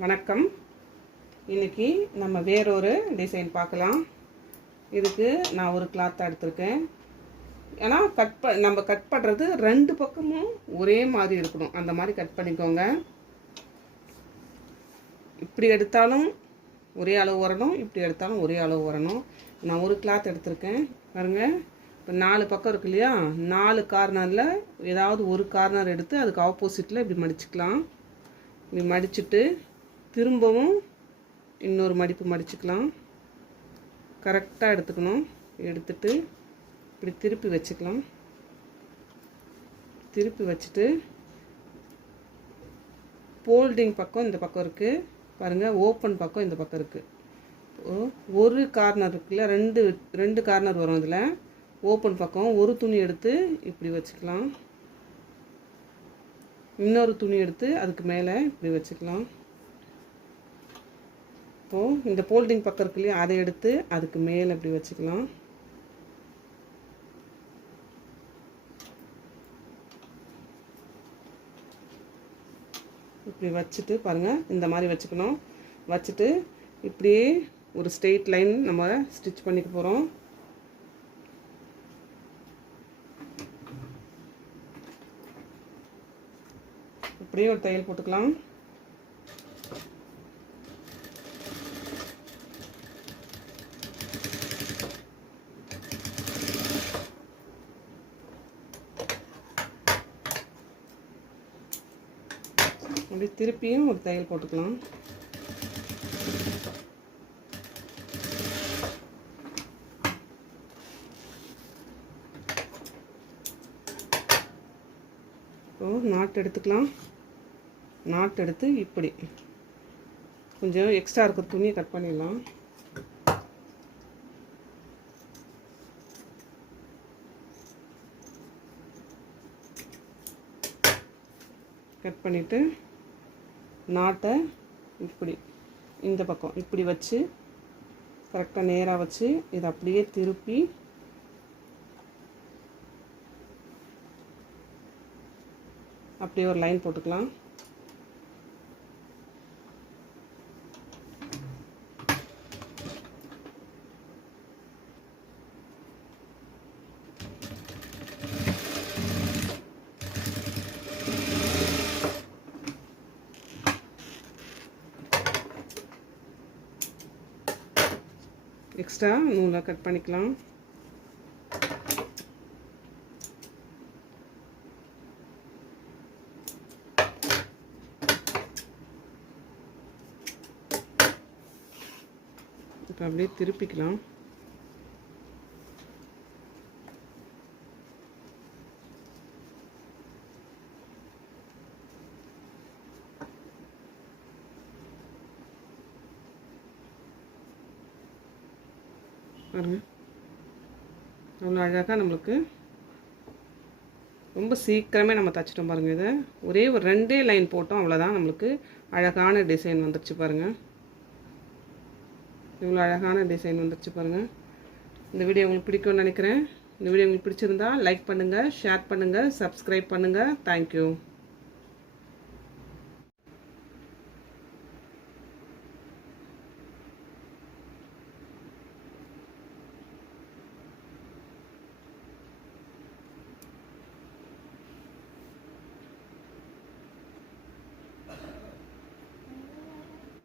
வணக்கம். இன்றைக்கி நம்ம வேறொரு டிசைன் பார்க்கலாம். இதுக்கு நான் ஒரு கிளாத் எடுத்திருக்கேன். ஏன்னா கட் ப நம்ம கட் பண்ணுறது ரெண்டு பக்கமும் ஒரே மாதிரி இருக்கணும். அந்த மாதிரி கட் பண்ணிக்கோங்க. இப்படி எடுத்தாலும் ஒரே அளவு வரணும். இப்படி எடுத்தாலும் ஒரே அளவு வரணும். நான் ஒரு கிளாத் எடுத்திருக்கேன். பாருங்க. இப்போ நாலு பக்கம் இருக்கு இல்லையா? நாலு கார்னரில் ஏதாவது ஒரு கார்னர் எடுத்து அதுக்கு ஆப்போசிட்டில் இப்படி மடிச்சுக்கலாம். இப்படி மடிச்சுட்டு திரும்பவும் இன்னொரு மடிப்பு மடிச்சுக்கலாம். கரெக்டாக எடுத்துக்கணும். எடுத்துட்டு இப்படி திருப்பி வச்சுக்கலாம். திருப்பி வச்சுட்டு ஃபோல்டிங் பக்கம் இந்த பக்கம் இருக்குது பாருங்கள் ஓப்பன் பக்கம் இந்த பக்கம் இருக்குது ஒரு கார்னர் இருக்குல்ல ரெண்டு ரெண்டு கார்னர் வரும் இதில். ஓப்பன் பக்கம் ஒரு துணி எடுத்து இப்படி வச்சுக்கலாம். இன்னொரு துணி எடுத்து அதுக்கு மேலே இப்படி வச்சுக்கலாம். இப்போது இந்த ஃபோல்டிங் பக்கம் இருக்கு இல்லையா அதை எடுத்து அதுக்கு மேலே இப்படி வச்சுக்கலாம். இப்படி வச்சுட்டு பாருங்கள் இந்த மாதிரி வச்சுக்கணும். வச்சுட்டு இப்படியே ஒரு ஸ்ட்ரெயிட் லைன் நம்ம ஸ்டிச் பண்ணிக்க போகிறோம் இப்படியே ஒரு தையல் போட்டுக்கலாம். அப்படியே திருப்பியும் ஒரு தையல் போட்டுக்கலாம். இப்போ நாட்டு எடுத்துக்கலாம். நாட்டு எடுத்து இப்படி. கொஞ்சம் எக்ஸ்ட்ரா இருக்கிற துணியை கட் பண்ணிடலாம். கட் பண்ணிவிட்டு நாட்டை இப்படி இந்த பக்கம் இப்படி வச்சு கரெக்டாக நேராக வச்சு இதை அப்படியே திருப்பி அப்படியே ஒரு லைன் போட்டுக்கலாம். எக்ஸ்ட்ரா நூலாக கட் பண்ணிக்கலாம். இப்போ அப்படியே திருப்பிக்கலாம். பாருங்க. அவ்வளோ அழகாக நம்மளுக்கு ரொம்ப சீக்கிரமே நம்ம தச்சிட்டோம் பாருங்கள் இதை. ஒரே ஒரு ரெண்டே லைன் போட்டோம் அவ்வளோதான் நம்மளுக்கு அழகான டிசைன் வந்துருச்சு பாருங்கள் இவ்வளோ அழகான டிசைன் வந்துருச்சு பாருங்கள் இந்த வீடியோ உங்களுக்கு பிடிக்கும்னு நினைக்கிறேன். இந்த வீடியோ உங்களுக்கு பிடிச்சிருந்தா லைக் பண்ணுங்கள் ஷேர் பண்ணுங்கள் சப்ஸ்கிரைப் பண்ணுங்கள் தேங்க்யூ